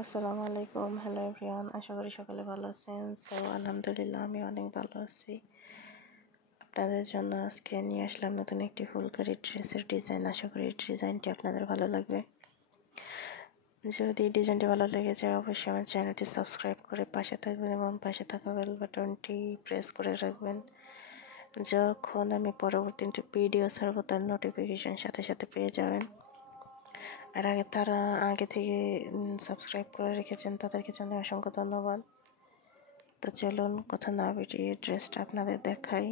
আসসালামু আলাইকুম। Hello everyone, আশা করি সকালে ভালো আছেন। আলহামদুলিল্লাহ আমি অনেক ভালো আছি। আপনাদের জন্য আজকে নিয়ে আসলাম নতুন একটি ফুলকারি ড্রেসের ডিজাইন। আশা করি ডিজাইনটি আপনাদের ভালো লাগবে। যদি ডিজাইনটি ভালো লেগে যায় অবশ্যই আমার চ্যানেলটি সাবস্ক্রাইব করে পাশে থাকবেন এবং পাশে থাকা বেল বাটনটি প্রেস করে রাখবেন। যখন আমি পরবর্তী ভিডিও ছাড়বো তার নোটিফিকেশন সাথে সাথে পেয়ে যাবেন। আর আগে থেকে সাবস্ক্রাইব করে রেখেছেন তাদেরকে জানাই অসংখ্য ধন্যবাদ। তো চলুন কথা না বেরিয়ে ড্রেসটা আপনাদের দেখাই।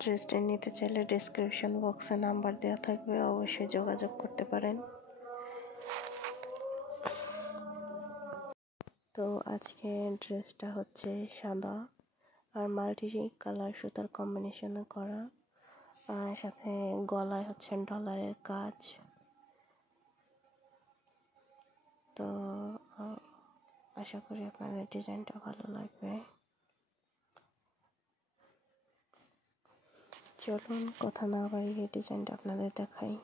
ড্রেসটা নিতে চাইলে ডেসক্রিপশন বক্সে নাম্বার দেওয়া থাকবে, অবশ্যই যোগাযোগ করতে পারেন। তো আজকে ড্রেসটা হচ্ছে সাদা আর মাল্টি কালার সুতার কম্বিনেশনে করা, আর সাথে গলায় হচ্ছে ডলারের কাজ। তো আশা করি আপনাদের ডিজাইনটা ভালো লাগবে। চলুন কথা না বাড়িয়ে ডিজাইনটা আপনাদের দেখাই।